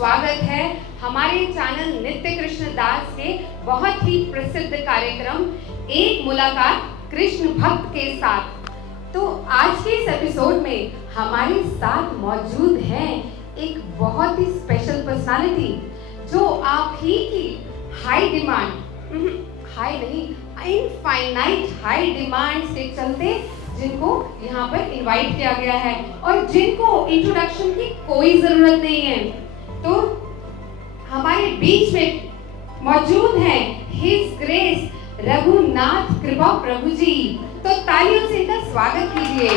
स्वागत है हमारे चैनल नित्य कृष्ण दास के बहुत ही प्रसिद्ध कार्यक्रम एक मुलाकात कृष्ण भक्त के साथ। तो आज के इस एपिसोड में हमारे साथ मौजूद हैं एक बहुत ही स्पेशल पर्सनालिटी जो आप ही की हाई डिमांड, हाई नहीं, इनफाइनाइट हाई डिमांड के चलते जिनको यहाँ पर इनवाइट किया गया है और जिनको इंट्रोडक्शन की कोई जरूरत नहीं है। तो हमारे बीच में मौजूद हैं हिज ग्रेस रघुनाथ कृपा प्रभु जी। तो तालियों से इनका स्वागत कीजिए।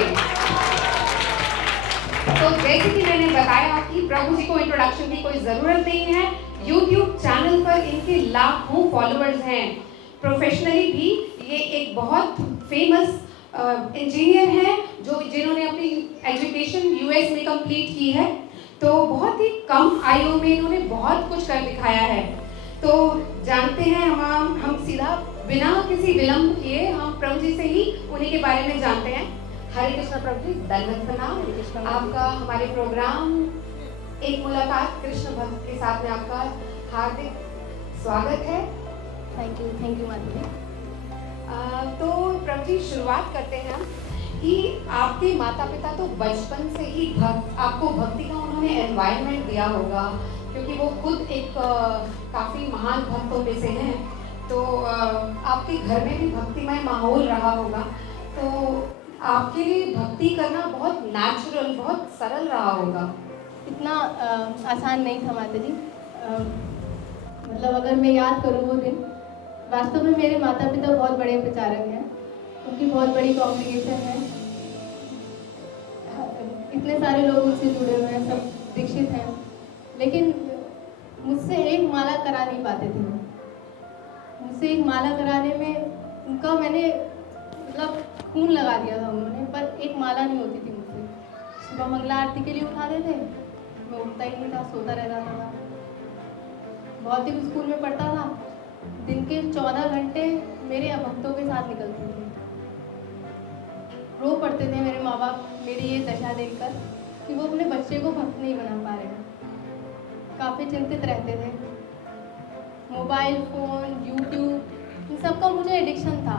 तो जैसे कि मैंने बताया कि प्रभु जी को इंट्रोडक्शन की कोई जरूरत नहीं है। YouTube चैनल पर इनके लाखों फॉलोअर्स हैं। प्रोफेशनली भी ये एक बहुत फेमस इंजीनियर हैं जिन्होंने अपनी एजुकेशन यूएस में कंप्लीट की है। तो बहुत ही कम आयु में इन्होंने बहुत कुछ कर दिखाया है। तो जानते हैं हम सीधा बिना किसी विलंब किए हम प्रभु जी से ही उन्हीं के बारे में जानते हैं। हरे कृष्णा प्रभु जी, दंडवत प्रणाम। आपका हमारे प्रोग्राम एक मुलाकात कृष्ण भक्त के साथ में आपका हार्दिक स्वागत है। थैंक यू माधुरी। तो प्रभु जी शुरुआत करते हैं कि आपके माता पिता तो बचपन से ही आपको भक्ति का उन्होंने एनवायरनमेंट दिया होगा, क्योंकि वो खुद एक काफ़ी महान भक्तों में से हैं। तो आपके घर में भी भक्तिमय माहौल रहा होगा। तो आपके लिए भक्ति करना बहुत नेचुरल, बहुत सरल रहा होगा। इतना आसान नहीं था माता जी। मतलब अगर मैं याद करूँ वो दिन, वास्तव में मेरे माता पिता बहुत बड़े प्रचारक हैं, उनकी बहुत बड़ी कॉन्ग्रीगेशन है, इतने सारे लोग उनसे जुड़े हुए हैं, सब दीक्षित हैं, लेकिन मुझसे एक माला करा नहीं पाते थे। मुझसे एक माला कराने में उनका मैंने मतलब खून लगा दिया था उन्होंने, पर एक माला नहीं होती थी मुझसे। सुबह मंगला आरती के लिए उठाते थे, मैं उठता ही नहीं था, सोता रह जाता था। भौतिक स्कूल में पढ़ता था, दिन के 14 घंटे मेरे भक्तों के साथ निकलते थे। रो पड़ते थे मेरे माँ बाप मेरी ये दशा देखकर कि वो अपने बच्चे को भक्त नहीं बना पा रहे हैं। काफ़ी चिंतित रहते थे। मोबाइल फ़ोन, यूट्यूब, इन सब का मुझे एडिक्शन था,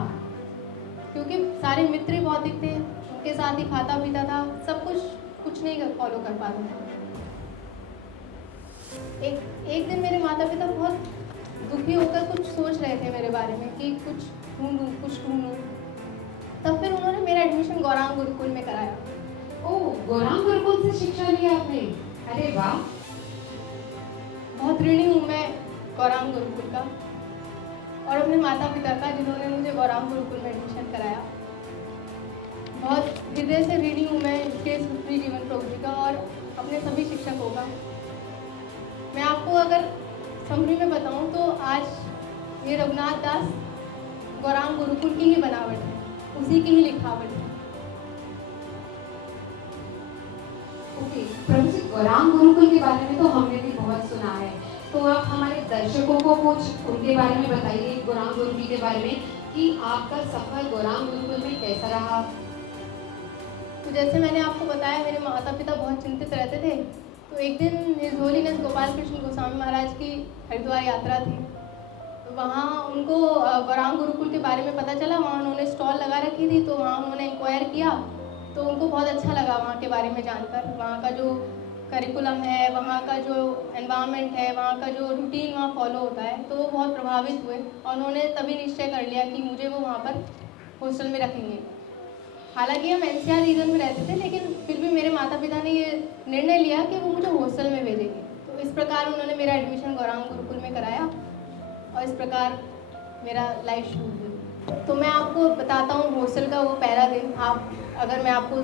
क्योंकि सारे मित्र ही भौतिक थे, उनके साथ ही खाता पीता था, सब कुछ नहीं फॉलो कर पाते थे। एक दिन मेरे माता पिता बहुत दुखी होकर कुछ सोच रहे थे मेरे बारे में कि कुछ ढूंढूं। तब फिर उन्होंने मेरा एडमिशन गौरांग गुरुकुल में कराया। ओह, गौरांग गुरुकुल से शिक्षा लिया आपने? अरे वाह। बहुत ऋणी हूँ मैं गौरांग गुरुकुल का और अपने माता पिता का, जिन्होंने मुझे गौरांग गुरुकुल में एडमिशन कराया। बहुत हृदय से ऋणी हूँ मैं इसके सुश्री जीवन प्रभु जी का और अपने सभी शिक्षकों का। मैं आपको अगर समरी में बताऊं तो आज ये रघुनाथ दास गौरांग गुरुकुल की ही बनावट है, उसी की ही लिखावट है। ओके प्रभु जी, गौरांग गुरुकुल के बारे में तो हमने भी बहुत सुना है। तो आप हमारे दर्शकों को कुछ उनके बारे में बताइए, गौरांग गुरुकुल के बारे में, कि आपका सफर गौरांग गुरुकुल में कैसा रहा। तो जैसे मैंने आपको बताया, मेरे माता पिता बहुत चिंतित रहते थे। तो एक दिन हिज होलीनेस गोपाल कृष्ण गोस्वामी महाराज की हरिद्वार यात्रा थी। तो वहाँ उनको गौरांग गुरुकुल के बारे में पता चला। वहाँ उन्होंने स्टॉल लगा रखी थी, तो वहाँ उन्होंने इंक्वायर किया। तो उनको बहुत अच्छा लगा वहाँ के बारे में जानकर। वहाँ का जो करिकुलम है, वहाँ का जो एनवायरनमेंट है, वहाँ का जो रूटीन वहाँ फॉलो होता है, तो वो बहुत प्रभावित हुए और उन्होंने तभी निश्चय कर लिया कि मुझे वो वहाँ पर हॉस्टल में रखेंगे। हालांकि हम एनसीआर रीजन में रहते थे, लेकिन फिर भी मेरे माता पिता ने ये निर्णय लिया कि वो मुझे हॉस्टल में भेजेंगे। तो इस प्रकार उन्होंने मेरा एडमिशन गौरांग गुरुकुल में कराया और इस प्रकार मेरा लाइफ शुरू हुई। तो मैं आपको बताता हूँ हॉस्टल का वो पहला दिन। अगर मैं आपको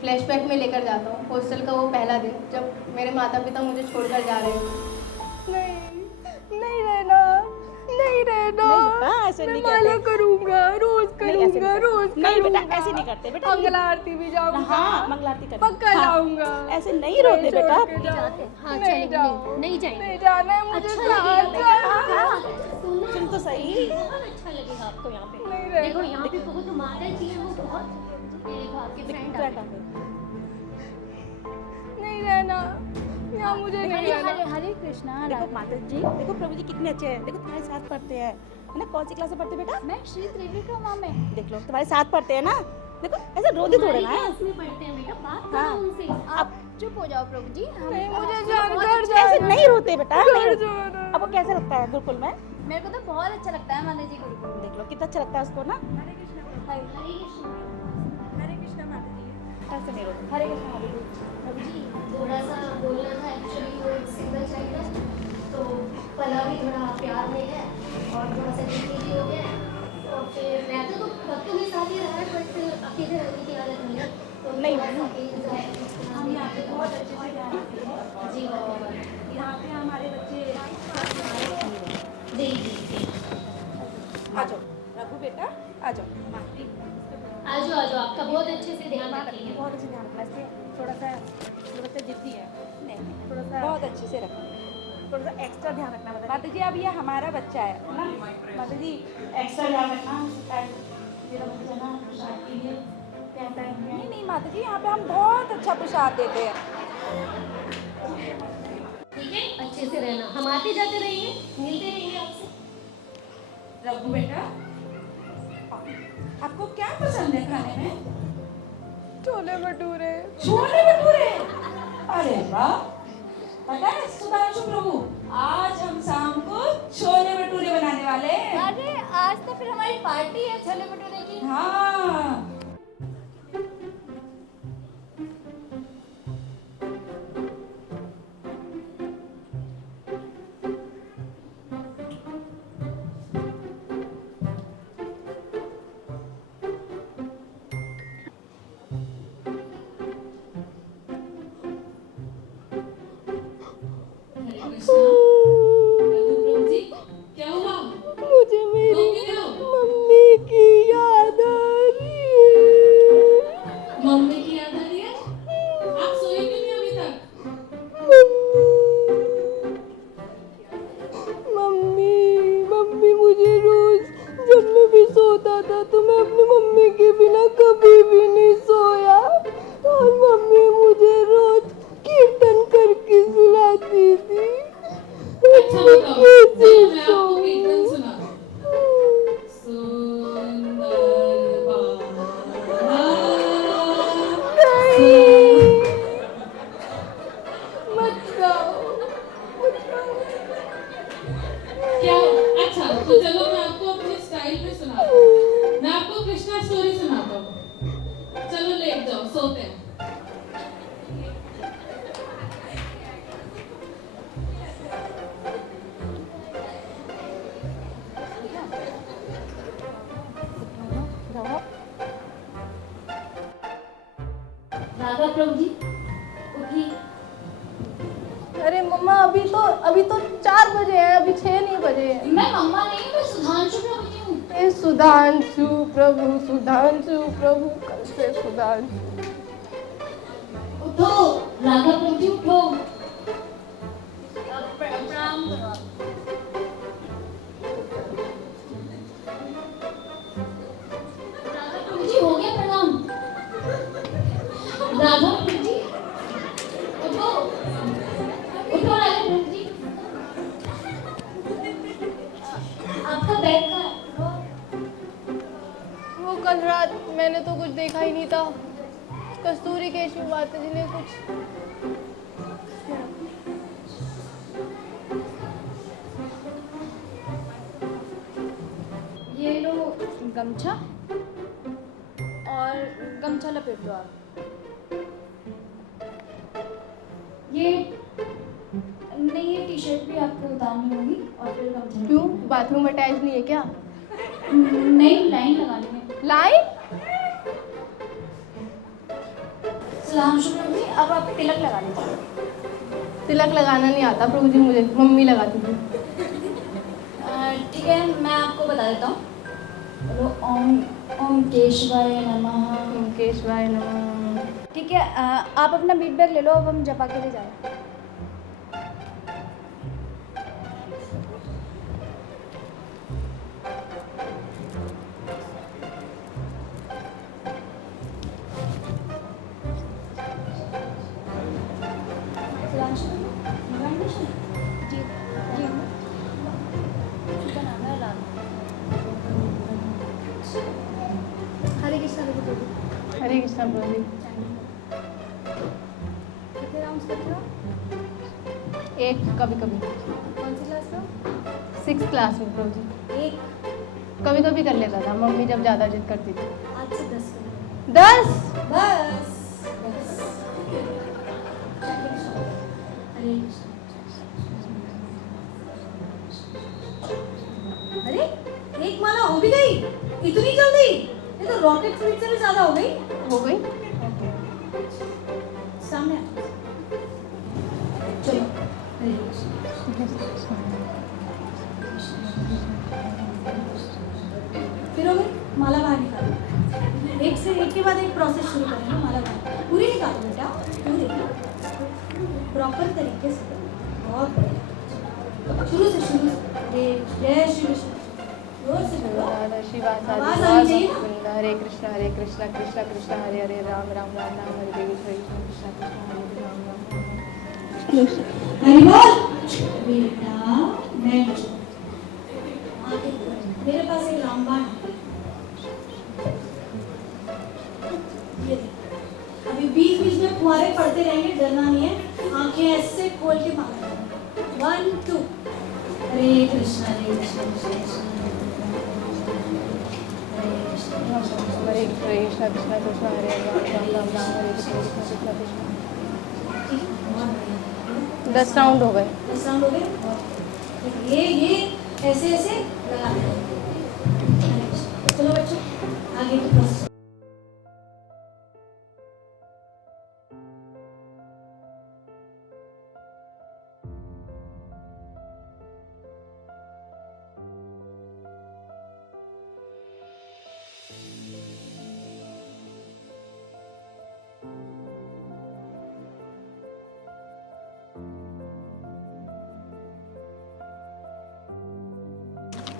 फ्लैशबैक में लेकर जाता हूँ, हॉस्टल का वो पहला दिन जब मेरे माता पिता मुझे छोड़कर जा रहे थे। नहीं रहना, नहीं रहना, मैं माला करूँगा, रोज करूँगा। नहीं बेटा, ऐसे नहीं करते बेटा। मंगला आरती भी जाऊँगा। हाँ, मंगला आरती करते। पक्का जाऊँगा। ऐसे नहीं रोते बेटा। हाँ, नहीं जाऊँ, नहीं जाना है मुझे। सुन तो सही। अच्छा लगेगा आपको यहाँ पे। देखो यहाँ पे बहुत माता जी है, वो बहुत ये देखो आपके फ्रेंड नहीं रहना, ना मुझे नहीं हरे आना। हरे हरे कृष्णा। देखो माता जी, देखो प्रभु जी कितने अच्छे हैं। देखो तुम्हारे साथ पढ़ते हैं है ना। कौन सी क्लास में पढ़ते बेटा? मैं श्री त्रिविक्रम माँ में देख लो तुम्हारे साथ पढ़ते हैं ना। देखो ऐसे रोज थोड़े ना है। क्लास में पढ़ते हैं बेटा, बात हाँ। करो उनसे। अब चुप हो जाओ प्रभु जी। नहीं मुझे जानकर ऐसे नहीं रोते बेटा, नहीं घर रोते। जाना। आपको कैसा लगता है गुरुकुल में? मेरे को तो बहुत अच्छा लगता है माता जी गुरुकुल। देख लो कितना अच्छा लगता है उसको ना। हरे कृष्ण। ऐसे नहीं रोते। हरे कृष्ण हरे कृष्ण। प्रभु जी थोड़ा सा बोलना था, एक्चुअली वो सिंगल चाइल्ड है तो पला भी थोड़ा प्यार में है और थोड़ा सा जिद्दी भी हो गया है। और फिर रहते तो बच्चों के साथ ही रहा है, बट अकेले रहने की आदत नहीं है तो नहीं, थोड़ा सा हम यहाँ पे बहुत अच्छे से ध्यान रखते हैं जी। और यहाँ पे हमारे बच्चे जी जी जी। आ जाओ रघु बेटा, आ जाओ। आ जाओ आपका बहुत अच्छे से ध्यान रखेंगे। बहुत अच्छे ध्यान रखना इसलिए थोड़ा सा जिद्दी है। नहीं थोड़ा सा बहुत अच्छे से रखना, थोड़ा सा एक्स्ट्रा ध्यान रखना। माता जी अब ये हमारा बच्चा है ना माता जी, एक्स्ट्रा ध्यान रखना। मेरा बच्चा ना प्रसाद के लिए कहता है नहीं नहीं माता जी, यहाँ पे हम बहुत अच्छा प्रसाद देते हैं। ठीक है, अच्छे से रहना। हम आते जाते रहेंगे, मिलते रहेंगे आपसे। रघु बेटा आपको क्या पसंद है खाने में? छोले भटूरे। छोले भटूरे। अरे वाह, पता है सुधांशु प्रभु आज हम शाम को छोले भटूरे बनाने वाले हैं। अरे आज तो फिर हमारी पार्टी है छोले भटूरे की। हाँ क्या हुआ? मुझे मेरी मम्मी आओ। मम्मी की याद आ रही है। मम्मी की याद आ रही है? आप सोए क्यों नहीं अभी तक? मम्मी मुझे रोज जब मैं भी सोता था तो मैं अपनी मम्मी के बिना कभी भी नहीं सोया। और मम्मी मुझे रोज कीर्तन करके सुलाती थी। अच्छा बताओ, चलो मैं आपको कीर्तन सुनाता हूँ। सुंदर मत गाओ। क्या? अच्छा तो चलो मैं आपको अपने स्टाइल में सुनाता हूँ। मैं आपको कृष्णा स्टोरी सुनाता हूँ। चलो लेट जाओ, सोते हैं। राधा प्रभु जी उठिए। अरे मम्मा अभी तो 4 बजे हैं, अभी 6 नहीं बजे हैं। मैं मम्मा नहीं, मैं सुधांशु प्रभु जी हूँ। ए सुधांशु प्रभु कल से सुधांशु। उठो राधा प्रभु जी उठो। प्रणाम करो आप। राधा प्रभु जी हो गया प्रणाम। राधा प्रभु जी उठो, उठो राधा प्रभु जी। आपका बैग कहाँ है? वो कल रात मैंने तो कुछ देखा ही नहीं था। कस्तूरी केशव माता जी ने कुछ ये लो गमछा और गमछा लपेट दो आप। ये नहीं, ये टी शर्ट भी आपको उतारनी होगी और फिर गमछा। क्यों बाथरूम अटैच नहीं है क्या? नहीं, लाइन लगानी है। लाइन? सुधांशु प्रभु जी अब आप तिलक लगा लीजिए। तिलक लगाना नहीं आता प्रभु जी मुझे, मम्मी लगाती थी। ठीक है, मैं आपको बता देता हूँ। बोलो ओम केशवाय नमः। ओम केशवाय नमः। ठीक है, आप अपना बीट बैग ले लो, अब हम जपा के लिए जा रहे हैं। सुधांशु हरे कृष्णा प्रभु जी। कितने राउंड्स करते हो? एक कभी कभी कौन सी क्लास में? 6th क्लास में प्रभु जी। एक। कभी कभी कर लेता था, मम्मी जब ज़्यादा जिद करती थी। आज से 10 करो। 10। बस। अरे एक माला हो भी गई इतनी जल्दी? ये तो रॉकेट स्पीड से भी ज्यादा हो गई। हो गई। सामने चलो। फिर हो गई। माला बाहर निकालो। एक से एक के बाद एक प्रोसेस शुरू करेंगे। माला बाहर पूरी निकालो बेटा, पूरी प्रॉपर तरीके से। बहुत बढ़िया। शुरू से शुरू से। जय श्री कृष्ण। जोर से बोलो। राधा शिवा आवाज आनी चाहिए ना? साधु हरे कृष्णा कृष्ण कृष्ण हरे हरे राम राम राम राम हरे हरे कृष्ण कृष्ण हरे राम राम। हरि बोल। बेटा बैठ जाओ। आगे मेरे पास एक रामबाण है। ये देखो। अभी बीच बीच में फुहारे पड़ते रहेंगे, डरना नहीं है। आंखें ऐसे खोल के मारना है। 1 2 हरे कृष्णा कृष्ण कृष्ण हरे कृष्णा कृष्ण कृष्ण हरे राम राम राम राम हरे कृष्ण कृष्ण कृष्ण। 10 राउंड हो गए। 10 राउंड हो गए। ये ऐसे ऐसे लगा दो। चलो बच्चों आगे की प्रोसेस।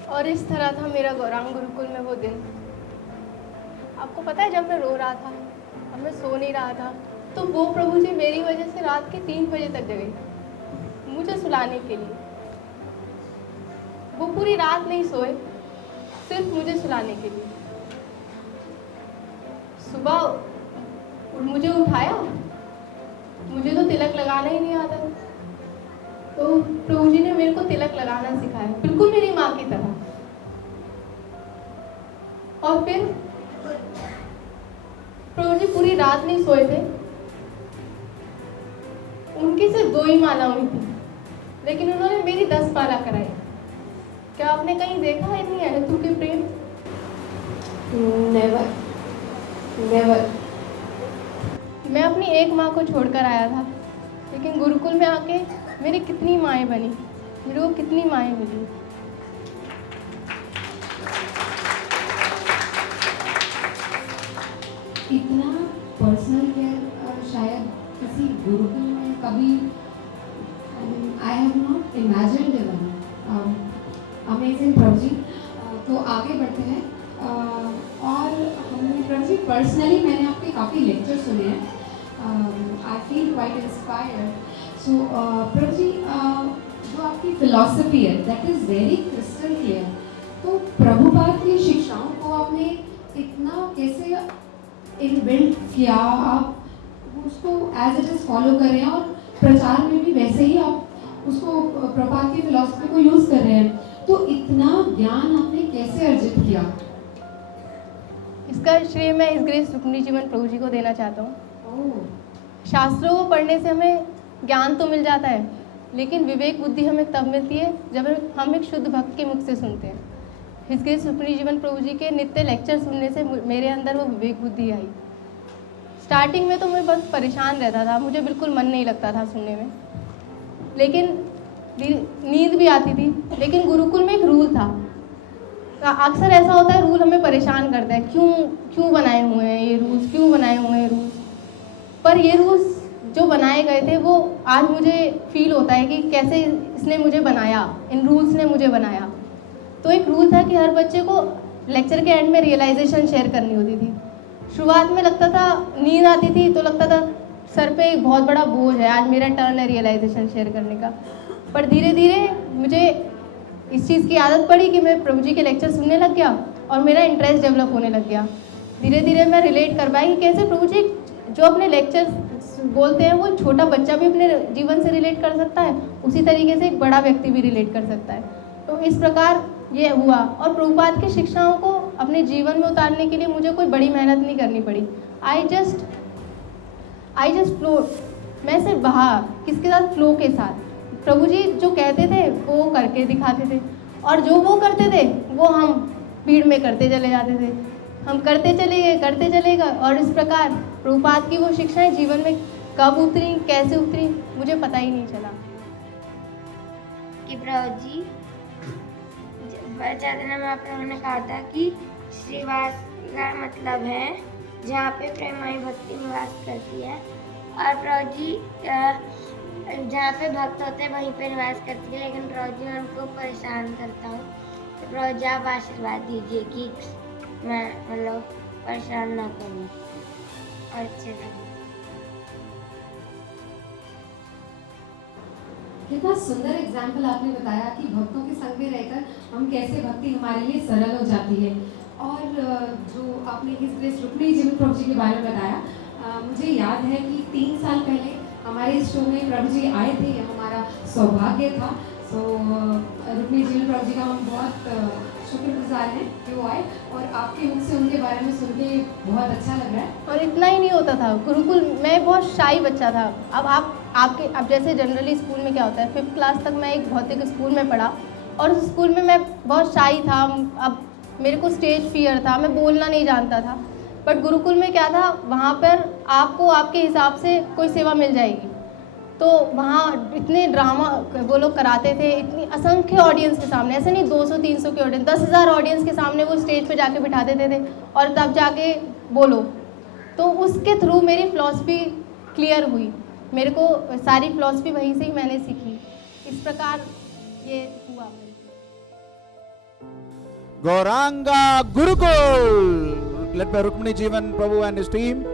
और इस तरह था मेरा गौरांग गुरुकुल में वो दिन। आपको पता है, जब मैं रो रहा था और मैं सो नहीं रहा था, तो वो प्रभु जी मेरी वजह से रात के 3 बजे तक जगे मुझे सुलाने के लिए। वो पूरी रात नहीं सोए, सिर्फ मुझे सुलाने के लिए। सुबह मुझे उठाया, मुझे तो तिलक लगाना ही नहीं आता, तो प्रभु जी ने मेरे को तिलक लगाना सिखाया, बिल्कुल मेरी माँ की तरह। और फिर प्रभु जी पूरी रात नहीं सोए थे। उनकी सिर्फ 2 ही माला हुई थी, लेकिन उन्होंने मेरी 10 माला कराई। क्या आपने कहीं देखा है इतनी अनंतु की प्रेम? Never never. मैं अपनी एक माँ को छोड़कर आया था, लेकिन गुरुकुल में आके मेरी कितनी माएँ बनी, मेरे को कितनी माएँ मिली। इतना पर्सनल केयर शायद किसी गुरुकुल में कभी I have not imagined even. Amazing प्रभु जी। तो आगे बढ़ते हैं। और हमने प्रभु जी पर्सनली मैंने आपके काफ़ी लेक्चर सुने हैं। I feel quite inspired. So प्रभु जी, जो आपकी फिलॉसफी है that is very crystal clear. तो प्रभुपाद की शिक्षाओं को आपने इतना कैसे इनबिल्ट किया? आप उसको एज इट इज़ फॉलो कर रहे हैं और प्रचार में भी वैसे ही आप उसको प्रभुपाद की फिलॉसफी को यूज़ कर रहे हैं। तो इतना ज्ञान आपने कैसे अर्जित किया? इसका श्रेय मैं इस ग्रेस रुक्मिणी जीवन प्रभु जी को देना चाहता हूँ। शास्त्रों को पढ़ने से हमें ज्ञान तो मिल जाता है, लेकिन विवेक बुद्धि हमें तब मिलती है जब हम एक शुद्ध भक्त के मुख से सुनते हैं। हिज ग्रेस रुक्मिणी जीवन प्रभु जी के नित्य लेक्चर सुनने से मेरे अंदर वो विवेक बुद्धि आई। स्टार्टिंग में तो मैं बस परेशान रहता था, मुझे बिल्कुल मन नहीं लगता था सुनने में, लेकिन नींद भी आती थी। लेकिन गुरुकुल में एक रूल था। अक्सर ऐसा होता है, रूल हमें परेशान करता है, क्यों बनाए हुए हैं ये रूल्स, क्यों बनाए हुए हैं रूल्स। पर ये रूल्स जो बनाए गए थे वो आज मुझे फील होता है कि कैसे इसने मुझे बनाया, इन रूल्स ने मुझे बनाया। तो एक रूल था कि हर बच्चे को लेक्चर के एंड में रियलाइजेशन शेयर करनी होती थी। शुरुआत में लगता था, नींद आती थी तो लगता था सर पे एक बहुत बड़ा बोझ है, आज मेरा टर्न है रियलाइजेशन शेयर करने का। पर धीरे धीरे मुझे इस चीज़ की आदत पड़ी कि मैं प्रभु जी के लेक्चर सुनने लग गया और मेरा इंटरेस्ट डेवलप होने लग गया। धीरे धीरे मैं रिलेट कर पाई कि कैसे प्रभु जी जो अपने लेक्चर्स बोलते हैं वो छोटा बच्चा भी अपने जीवन से रिलेट कर सकता है, उसी तरीके से एक बड़ा व्यक्ति भी रिलेट कर सकता है। तो इस प्रकार ये हुआ और प्रभुपाद की शिक्षाओं को अपने जीवन में उतारने के लिए मुझे कोई बड़ी मेहनत नहीं करनी पड़ी। आई जस्ट फ्लो, मैं सिर्फ बहा किसके साथ, फ्लो के साथ। प्रभु जी जो कहते थे वो करके दिखाते थे और जो वो करते थे वो हम भीड़ में करते चले जाते थे। हम करते चले गए और इस प्रकार प्रभुपाद की वो शिक्षाएं जीवन में कब उतरी, कैसे उतरी, मुझे पता ही नहीं चला। कि प्रभु जी चैतन्य महाप्रभु ने कहा था कि श्रीवास का मतलब है जहाँ पे प्रेमाई भक्ति निवास करती है, और प्रभु जी जहाँ पे भक्त होते हैं वहीं पे निवास करती है, लेकिन प्रभु जी मैं उनको परेशान करता हूँ। तो प्रभु जी आप आशीर्वाद दीजिए कि मैं मतलब परेशान ना करूँ और अच्छे रहूँ। कितना सुंदर एग्जाम्पल आपने बताया कि भक्तों के संग में रहकर हम कैसे भक्ति हमारे लिए सरल हो जाती है। और जो आपने इस ग्रेस रुक्मिणी जी प्रभु जी के बारे में बताया, मुझे याद है कि 3 साल पहले हमारे इस शो में प्रभु जी आए थे, यह हमारा सौभाग्य था। सो रुक्मिणी जी प्रभु जी का हम बहुत शुक्रगुजार हैं कि वो आए और आपके मुख से उनके बारे में सुन के बहुत अच्छा लग रहा है। और इतना ही नहीं होता था, गुरुकुल मैं बहुत शाई बच्चा था। अब जैसे जनरली स्कूल में क्या होता है, 5th क्लास तक मैं एक भौतिक स्कूल में पढ़ा और उस स्कूल में मैं बहुत शाई था। अब मेरे को स्टेज फियर था, मैं बोलना नहीं जानता था। बट गुरुकुल में क्या था, वहाँ पर आपको आपके हिसाब से कोई सेवा मिल जाएगी। तो वहाँ इतने ड्रामा वो लोग कराते थे, इतनी असंख्य ऑडियंस के सामने, ऐसे नहीं 200-300 की ऑडियंस, 10,000 ऑडियंस के सामने वो स्टेज पे जाके बिठा देते थे और तब जाके बोलो। तो उसके थ्रू मेरी फ़िलॉसफी क्लियर हुई, मेरे को सारी फ़िलॉसफी वहीं से ही मैंने सीखी। इस प्रकार ये हुआ। Gauranga Gurukul, led by Rukmini Jeevan Prabhu and his team.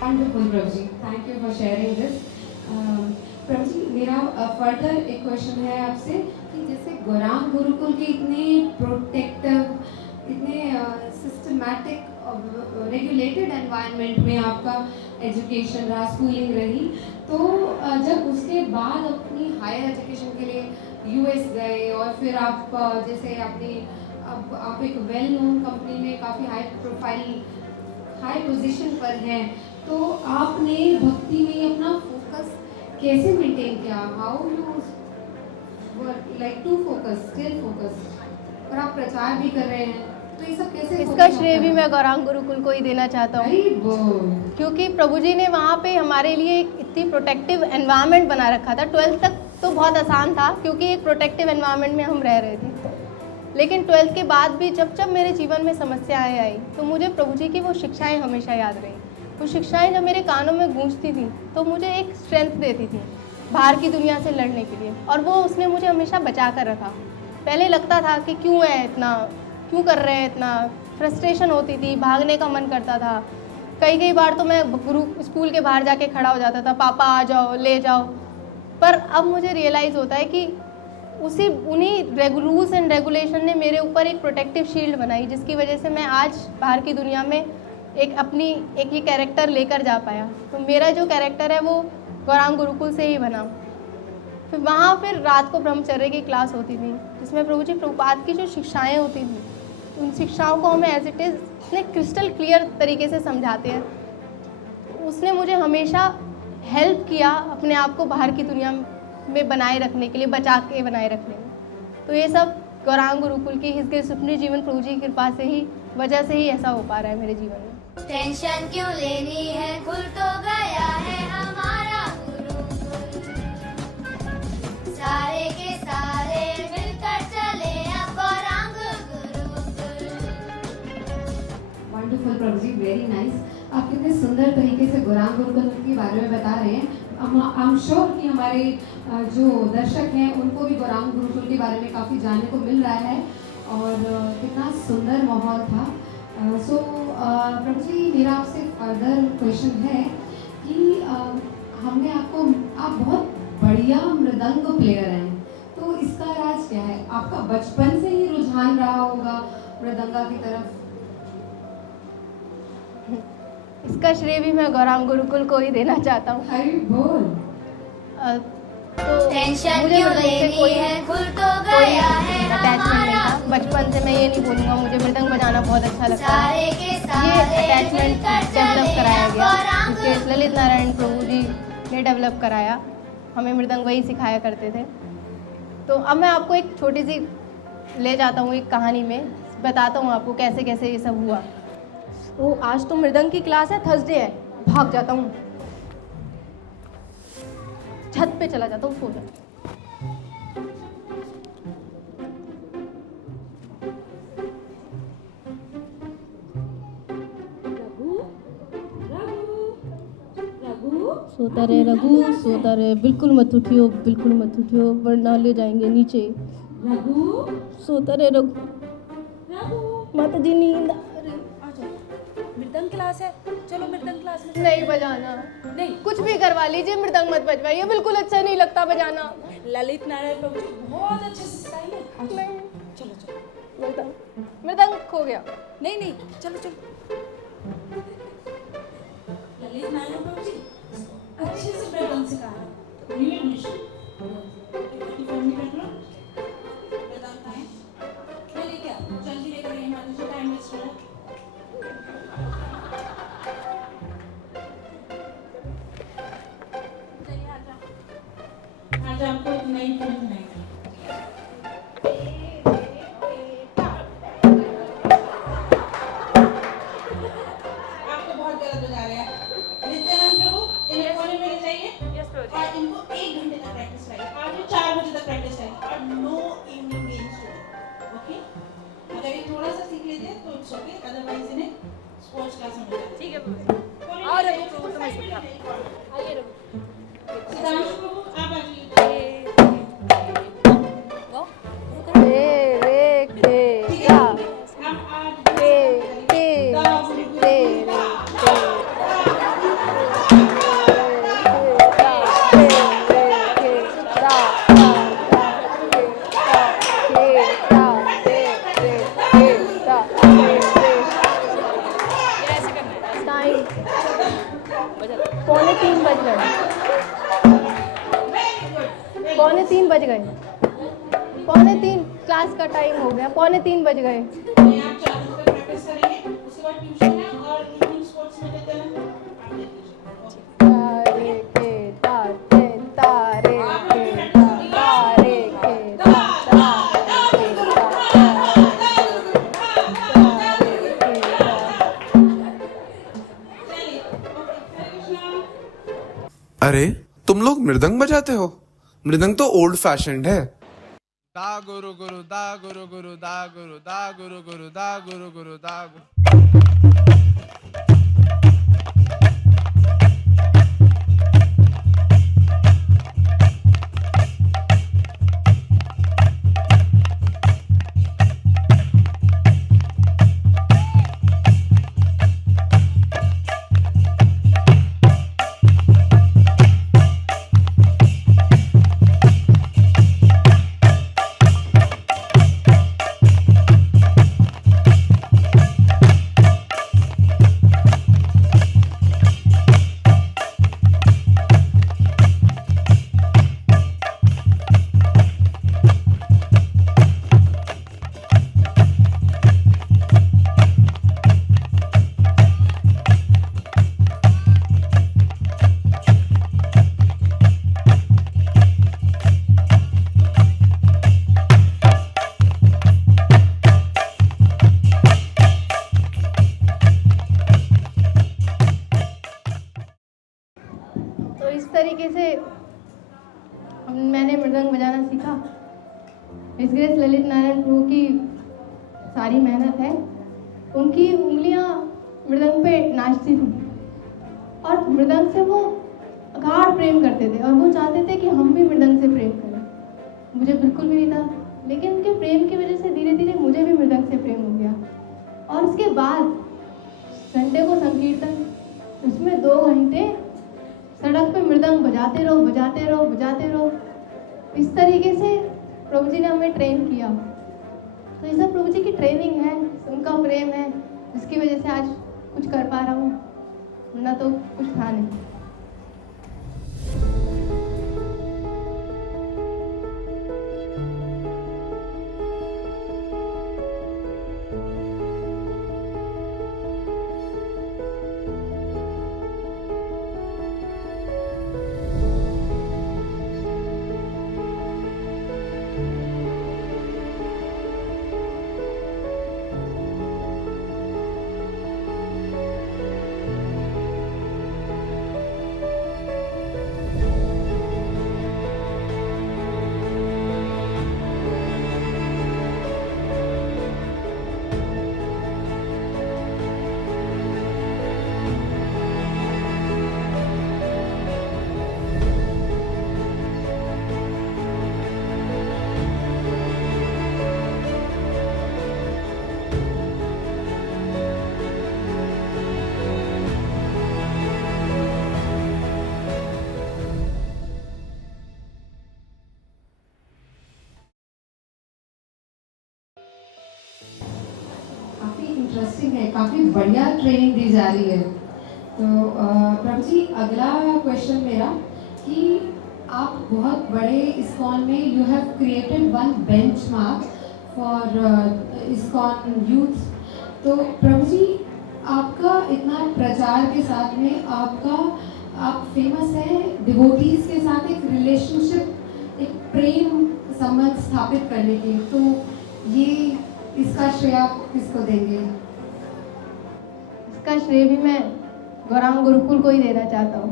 Wonderful, Prabhu ji. Thank you for sharing this. Prabhu ji, मेरा फर्दर एक क्वेश्चन है आपसे कि जैसे गौरांग गुरुकुल के इतने प्रोटेक्टिव, इतने सिस्टमैटिक रेगुलेटेड एनवायरनमेंट में आपका एजुकेशन रहा, स्कूलिंग रही, तो जब उसके बाद अपनी हायर एजुकेशन के लिए यूएस गए और फिर आप जैसे अपनी अब आप एक वेल नोन कंपनी में काफ़ी हाई प्रोफाइल, हाई पोजीशन पर हैं, तो आपने भक्ति में अपना फोकस कैसे मेंटेन किया? How you like to focus, still focus, और आप प्रचार भी कर रहे हैं, तो ये सब कैसे इसका श्रेय भी मैं गौरांग गुरुकुल को ही देना चाहता हूँ, वेरी गुड। क्योंकि प्रभु जी ने वहाँ पे हमारे लिए एक इतनी प्रोटेक्टिव एनवायरनमेंट बना रखा था। 12th तक तो बहुत आसान था क्योंकि एक प्रोटेक्टिव एनवायरनमेंट में हम रह रहे थे, लेकिन 12th के बाद भी जब जब मेरे जीवन में समस्याएं आई तो मुझे प्रभु जी की वो शिक्षाएं हमेशा याद रही। वो शिक्षाएं जब मेरे कानों में गूंजती थी तो मुझे एक स्ट्रेंथ देती थी बाहर की दुनिया से लड़ने के लिए, और वो उसने मुझे हमेशा बचा कर रखा। पहले लगता था कि क्यों है इतना, क्यों कर रहे हैं इतना, फ्रस्ट्रेशन होती थी, भागने का मन करता था। कई बार तो मैं स्कूल के बाहर जाके खड़ा हो जाता था, पापा आ जाओ ले जाओ। पर अब मुझे रियलाइज़ होता है कि उन्हीं रूल्स एंड रेगुलेशन ने मेरे ऊपर एक प्रोटेक्टिव शील्ड बनाई, जिसकी वजह से मैं आज बाहर की दुनिया में एक ये कैरेक्टर लेकर जा पाया। तो मेरा जो कैरेक्टर है वो गौरांग गुरुकुल से ही बना। फिर रात को ब्रह्मचर्य की क्लास होती थी जिसमें प्रभु जी प्रभुपाद की जो शिक्षाएं होती थी, उन शिक्षाओं को हमें एज इट इज़ इतने क्रिस्टल क्लियर तरीके से समझाते हैं। उसने मुझे हमेशा हेल्प किया अपने आप को बाहर की दुनिया में बनाए रखने के लिए, बचा के बनाए रखने में। तो ये सब गौरांग गुरुकुल की हिस्से सुपने जीवन प्रभु जी की कृपा से ही, वजह से ही ऐसा हो पा रहा है मेरे जीवन में। टेंशन क्यों लेनी है, खुल तो गया है हमारा गुरुकुल, सारे के सारे मिलकर चले अब गौरांग गुरुकुल। वंडरफुल प्रभु जी, वेरी नाइस। आप कितने सुंदर तरीके से गौरांग गुरुकुल के बारे में बता रहे हैं। आई एम श्योर कि हमारे जो दर्शक हैं उनको भी गौरांग गुरुकुल के बारे में काफ़ी जानने को मिल रहा है, और कितना सुंदर माहौल था। सो प्रभु जी, मेरा आपसे फर्दर क्वेश्चन है कि हमने आप बहुत बढ़िया मृदंग प्लेयर हैं, तो इसका राज क्या है? आपका बचपन से ही रुझान रहा होगा मृदंगा की तरफ? इसका श्रेय भी मैं गौरांग गुरुकुल को ही देना चाहता हूँ। हरी बोल। तो टेंशन मुझे क्यों मृदंग से लेनी कोई है, खुल तो गया है अटैचमेंट नहीं हमारा था। बचपन से मैं ये नहीं बोलूँगा मुझे मृदंग बजाना बहुत अच्छा लगता है। सारे के ये सारे अटैचमेंट मिलकर डेवलप चले कराया अब गया, गौरांग जिसके ललित नारायण प्रभु जी ने डेवलप कराया। हमें मृदंग वही सिखाया करते थे। तो अब मैं आपको एक छोटी सी ले जाता हूँ एक कहानी में, बताता हूँ आपको कैसे कैसे ये सब हुआ। वो आज तो मृदंग की क्लास है, थर्सडे है, भाग जाता हूँ, छत पे चला जाता हूँ, सो जाता हूँ। सोता रहे रघु, सोता रहे, बिल्कुल मत उठियो, बिल्कुल मत उठियो, वरना ले जाएंगे नीचे। रघु, सोता रहे रघु। रघु, माता जी नींद आ जाओ, मृदंग क्लास है, चलो मृदंग क्लास में। नहीं बजाना, नहीं, कुछ भी करवा लीजिए, मृदंग मत बजवाइए, बिल्कुल अच्छा नहीं लगता बजाना। ललित नारायण प्रभु जी बहुत अच्छे से सिखाएंगे। आ जाओ, नहीं, चलो चलो। मृदंग खो गया। नहीं, चलो चलो। ललित नारायण प्रभु जी अच्छे से मृदंग सिखा रहे हैं। Real mission. मृदंग का है। चलिए क्या? जल्दी लेकर आइए, हमारे जो टाइम वेस्ट हो रहा है। चलिए आज आपको एक नई फिल्म बनाएंगे। आपको बहुत गलत बजा रहे हैं। नित्यानंद प्रभु, इन्हें कोने में ले जाइए और इनको 1 घंटे तक प्रैक्टिस कराइए। आज 4 बजे तक प्रैक्टिस कराइए और no evening games today. Okay? अगर ये थोड़ा सा सीख लेते हैं तो इट्स ओके, अदरवाइज इन्हें स्पोर्ट्स क्लास में मिल जाएगा। ठीक है। और प्रभु तो मैं सिखा। आइए प्रभु। सिद्धांश प्रभु आप आइए। बज गए, 2:45 क्लास का टाइम हो गया, 2:45 बज गए। आप 4 बजे तक प्रैक्टिस करेंगे, उसके बाद ट्यूशन है और इवनिंग स्पोर्ट्स में देते हैं। आप देख लीजिए। तारे के तारे, तारे के तारे के तारे के तारे। अरे तुम लोग मृदंग बजाते हो? मृदंग तो ओल्ड फैशन्ड है। दा गुरु गुरु दा गुरु गुरु दा गुरु दा गुरु गुरु दा गुरु गुरु दा गुरु। तो इस तरीके से मैंने मृदंग बजाना सीखा। मिस ग्रेस ललित नारायण प्रभु की सारी मेहनत है। उनकी उंगलियां मृदंग पे नाचती थी और मृदंग से वो अगाध प्रेम करते थे और वो चाहते थे कि हम भी मृदंग से प्रेम करें। मुझे बिल्कुल भी नहीं था, लेकिन उनके प्रेम की वजह से धीरे धीरे मुझे भी मृदंग से प्रेम हो गया। और उसके बाद संडे को संकीर्तन, उसमें 2 घंटे सड़क पे मृदंग बजाते रहो बजाते रहो बजाते रहो। इस तरीके से प्रभु जी ने हमें ट्रेन किया। तो ये सब प्रभु जी की ट्रेनिंग है, उनका प्रेम है, जिसकी वजह से आज कुछ कर पा रहा हूँ, वरना तो कुछ था नहीं। काफ़ी इंटरेस्टिंग है, काफ़ी बढ़िया ट्रेनिंग दी जा रही है। तो प्रभु जी, अगला क्वेश्चन मेरा कि आप बहुत बड़े इस्कॉन में you have created one benchmark for ISKCON youth. तो प्रभु जी, आपका इतना प्रचार के साथ में आप फेमस है डिवोटीज के साथ एक रिलेशनशिप, एक प्रेम संबंध स्थापित करने के। तो ये इसका श्रेय आप किसको देंगे? इसका श्रेय भी मैं गौरांग गुरुकुल को ही देना चाहता हूँ।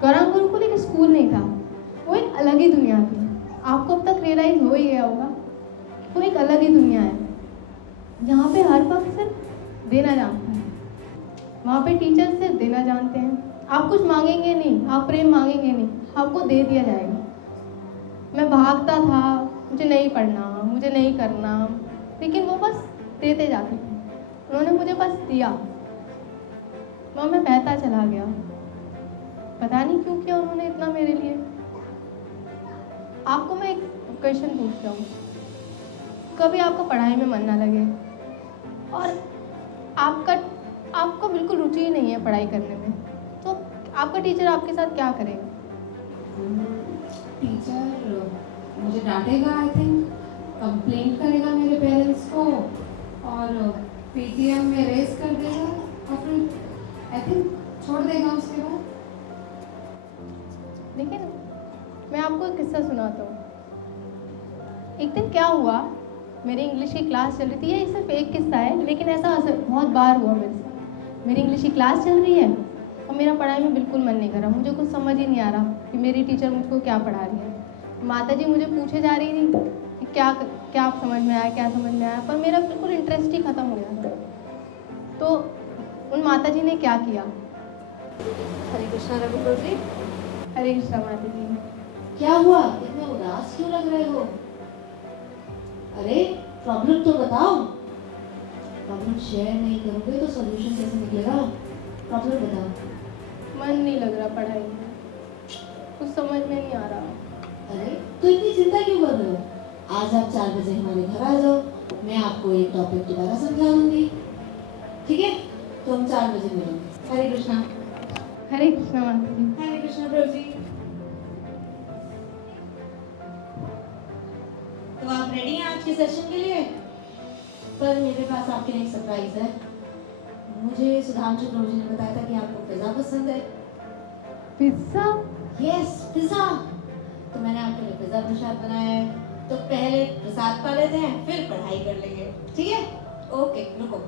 गौरांग गुरुकुल एक स्कूल नहीं था, वो एक अलग ही दुनिया थी। आपको अब तक रियलाइज हो ही गया होगा, वो एक अलग ही दुनिया है जहाँ पे हर वक्त सिर्फ देना जानता है। वहाँ पे टीचर सिर्फ देना जानते हैं। आप कुछ मांगेंगे नहीं, आप प्रेम मांगेंगे नहीं, आपको दे दिया जाएगा। मैं भागता था, मुझे नहीं पढ़ना, मुझे नहीं करना, लेकिन वो बस देते जाते थे। उन्होंने मुझे बस दिया, वहाँ मैं बहता चला गया। पता नहीं क्यों किया उन्होंने इतना मेरे लिए। आपको मैं एक क्वेश्चन पूछता हूँ, कभी आपको पढ़ाई में मन ना लगे और आपको बिल्कुल रुचि ही नहीं है पढ़ाई करने में, तो आपका टीचर आपके साथ क्या करेगा? टीचर मुझे डांटेगा, आई थिंक कंप्लेंट करेगा मेरे पेरेंट्स को और पीटीएम में रेस कर देगा और फिर आई थिंक छोड़ देगा उसके बाद। लेकिन मैं आपको एक किस्सा सुनाता हूँ। एक दिन क्या हुआ, मेरी इंग्लिश की क्लास चल रही थी। ये सिर्फ एक किस्सा है, लेकिन ऐसा बहुत बार हुआ मेरे साथ। मेरी इंग्लिश की क्लास चल रही है और मेरा पढ़ाई में बिल्कुल मन नहीं कर रहा, मुझे कुछ समझ ही नहीं आ रहा कि मेरी टीचर मुझको क्या पढ़ा रही है। माता जी मुझे पूछे जा रही थी कि क्या क्या समझ में आया, क्या समझ में आया, पर मेरा बिल्कुल इंटरेस्ट ही ख़त्म हो गया। तो उन माता जी ने क्या किया? हरे कृष्णा रघुपुर जी। हरे कृष्णा माता जी। क्या हुआ, इतने उदास क्यों लग रहे हो? अरे प्रॉब्लम तो बताओ। प्रॉब्लम शेयर नहीं करोगे तो सॉल्यूशन कैसे निकलेगा? प्रॉब्लम बताओ। मन नहीं लग रहा पढ़ाई में, कुछ समझ में नहीं आ रहा। अरे तो इतनी चिंता क्यों कर रहे हो? आज आप 4 बजे हमारे घर आ जाओ, मैं आपको एक टॉपिक दोबारा समझा दूंगी, ठीक है? तो हम 4 बजे मिलेंगे। हरे कृष्णा। हरे कृष्णा माता जी। हरे कृष्णा प्रभु जी। तो आप रेडी हैं आज के सेशन के लिए? पर मेरे पास आपके लिए एक सरप्राइज है। मुझे सुधांशु प्रभु जी ने बताया था कि आपको पिज्जा पसंद है। पिज्जा? Yes, pizza. तो मैंने आपके लिए पिज्जा प्रसाद बनाया है। तो पहले प्रसाद पा लेते हैं, फिर पढ़ाई कर लेंगे, ठीक है? ओके, रुको।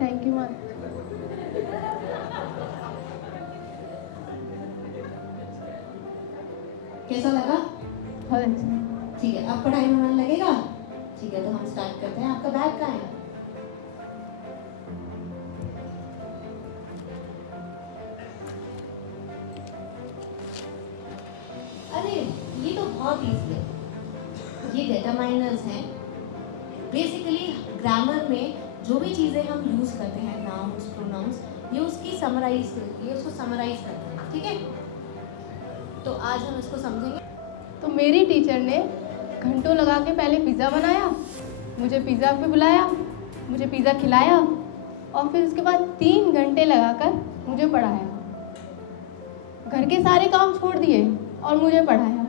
थैंक यू माता। कैसा लगा? बहुत अच्छा। ठीक है, अब पढ़ाई में मन लगेगा? ठीक है, तो हम स्टार्ट करते हैं। आपका बैग कहाँ है? अरे ये तो बहुत इजी है। ये डिटरमाइनर्स हैं। बेसिकली ग्रामर में जो भी चीज़ें हम यूज़ करते हैं, नाउन्स, प्रोनाउंस, ये उसकी समराइज करती है, उसको समराइज करते हैं, ठीक है? तो आज हम इसको समझेंगे। तो मेरी टीचर ने घंटों लगा के पहले पिज़्ज़ा बनाया, मुझे पिज़्ज़ा पे बुलाया, मुझे पिज़्ज़ा खिलाया और फिर उसके बाद 3 घंटे लगाकर मुझे पढ़ाया। घर के सारे काम छोड़ दिए और मुझे पढ़ाया।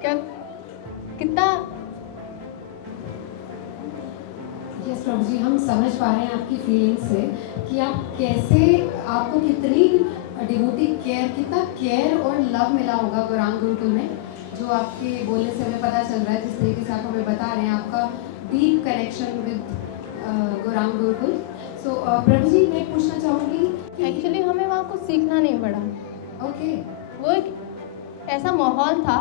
क्या कितना यस प्रभु जी, हम समझ पा रहे हैं आपकी फीलिंग्स से कि आप कैसे, आपको कितनी डिवोटी केयर, कितना केयर और लव मिला होगा गौरांग गुरुकुल में, जो आपके बोलने से हमें पता चल रहा है। जिस तरीके से आप हमें बता रहे हैं आपका deep connection with Gauranga Gurukul. So प्रभु जी, मैं पूछना चाहूँगी, एक्चुअली हमें वहाँ कुछ सीखना नहीं पड़ा। ओके, वो एक ऐसा माहौल था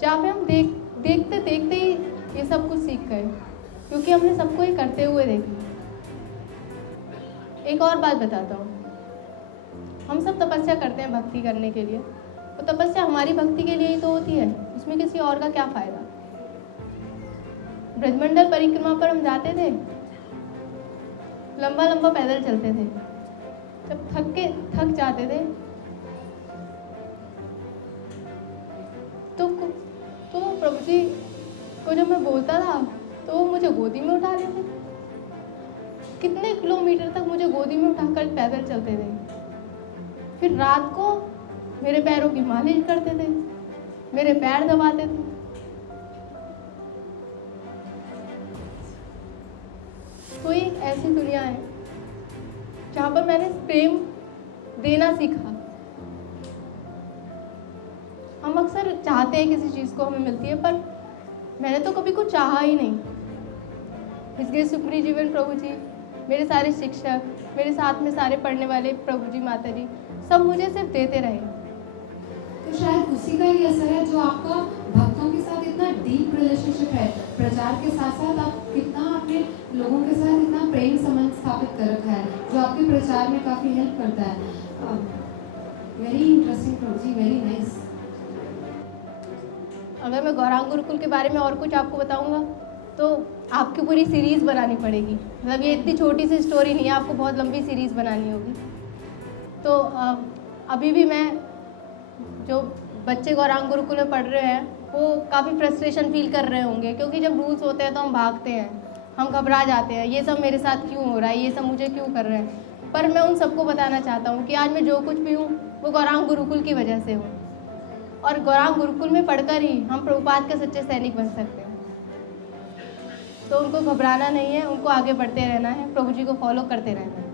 जहाँ पे हम देखते देखते ही ये सब कुछ सीख गए, क्योंकि हमने सबको ये करते हुए देखा। एक और बात बताता हूँ, हम सब तपस्या करते हैं भक्ति करने के लिए, तो तपस्या हमारी भक्ति के लिए ही तो होती है, उसमें किसी और का क्या फ़ायदा। ब्रजमंडल परिक्रमा पर हम जाते थे, लंबा लंबा पैदल चलते थे, जब थक जाते थे तो प्रभु जी को जब मैं बोलता था तो वो मुझे गोदी में उठा लेते। कितने किलोमीटर तक मुझे गोदी में उठाकर पैदल चलते थे। फिर रात को मेरे पैरों की मालिश करते थे, मेरे पैर दबाते थे। तो एक ऐसी दुनिया है जहाँ पर मैंने प्रेम देना सीखा। हम अक्सर चाहते हैं किसी चीज़ को हमें मिलती है, पर मैंने तो कभी कुछ चाहा ही नहीं। इसलिए सुखरी जीवन प्रभु जी, मेरे सारे शिक्षक, मेरे साथ में सारे पढ़ने वाले प्रभु जी, माता जी, सब मुझे सिर्फ देते रहे। तो शायद उसी का ही असर है जो आपका भक्तों के साथ इतना डीप रिलेशनशिप है। प्रचार के साथ साथ आप कितना अपने लोगों के साथ इतना प्रेम संबंध स्थापित कर रखा है, जो आपके प्रचार में काफ़ी हेल्प करता है। वेरी इंटरेस्टिंग प्रभु जी, वेरी नाइस। अगर मैं गौरांग गुरुकुल के बारे में और कुछ आपको बताऊंगा तो आपकी पूरी सीरीज़ बनानी पड़ेगी। मतलब ये इतनी छोटी सी स्टोरी नहीं है, आपको बहुत लंबी सीरीज़ बनानी होगी। तो अभी भी मैं, जो बच्चे गौरांग गुरुकुल में पढ़ रहे हैं, वो काफ़ी फ्रस्ट्रेशन फील कर रहे होंगे, क्योंकि जब रूल्स होते हैं तो हम भागते हैं, हम घबरा जाते हैं, ये सब मेरे साथ क्यों हो रहा है, ये सब मुझे क्यों कर रहे हैं। पर मैं उन सबको बताना चाहता हूँ कि आज मैं जो कुछ भी हूँ वो गौरांग गुरुकुल की वजह से हूँ, और गौरांग गुरुकुल में पढ़कर ही हम प्रभुपाद के सच्चे सैनिक बन सकते हैं। तो उनको घबराना नहीं है, उनको आगे बढ़ते रहना है, प्रभु जी को फॉलो करते रहना है।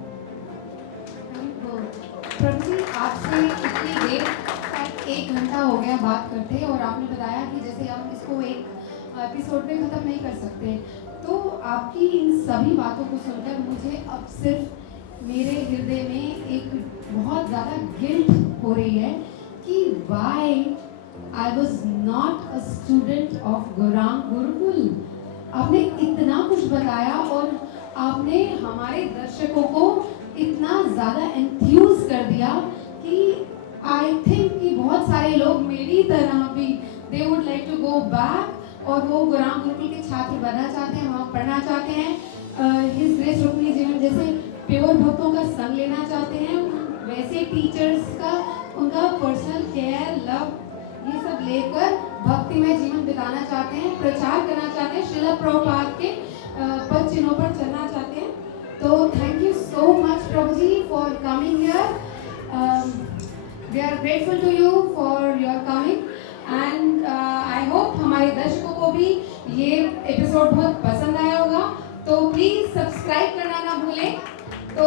प्रभु जी, आपसे इतनी देर, 1 घंटा हो गया बात करते, और आपने बताया कि जैसे हम इसको एक एपिसोड में ख़त्म नहीं कर सकते। तो आपकी इन सभी बातों को सुनकर मुझे अब सिर्फ मेरे हृदय में एक बहुत ज़्यादा गिल्ट हो रही है कि why I was not a student of Gaurang Gurukul. आपने इतना कुछ बताया और आपने हमारे दर्शकों को इतना ज़्यादा एंथ्यूज कर दिया कि आई थिंक कि बहुत सारे लोग मेरी तरह भी they would like to go back और वो गौरांग गुरुकुल के छात्र बनना चाहते हैं, वहाँ पढ़ना चाहते हैं, हिज ग्रेस रुक्मिणी जीवन जैसे प्योर भक्तों का संग लेना चाहते हैं, वैसे टीचर्स का उनका पर्सनल केयर लव ये सब लेकर भक्तिमय जीवन बिताना चाहते हैं, प्रचार करना चाहते हैं, श्रील प्रभुपाद के पद चिन्हों पर चलना चाहते हैं। तो thank you so much Prabhu ji for coming here. We are grateful to you for your coming and I hope हमारे दर्शकों को भी ये एपिसोड बहुत पसंद आया होगा। तो प्लीज़ सब्सक्राइब करना ना भूलें। तो